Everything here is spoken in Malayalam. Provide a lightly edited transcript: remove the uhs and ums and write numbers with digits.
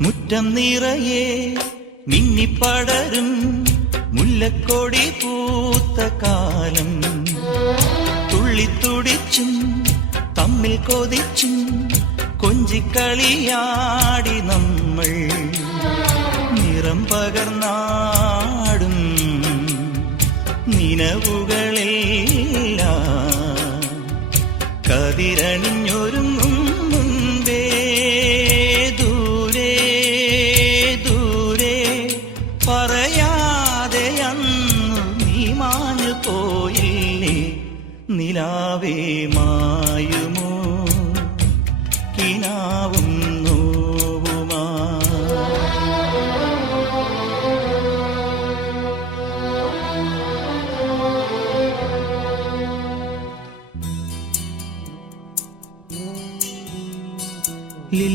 മുറ്റം നിറയെ മിന്നിപ്പടരും മുല്ലക്കൊടി പൂത്ത കാലം. തുള്ളിത്തുടിച്ചും തമ്മിൽ കൊതിച്ചും കൊഞ്ചിക്കളിയാടി നമ്മൾ. നിറം പകർന്നാടും നിനവുകളെല്ലാം കതിരണിഞ്ഞൊരും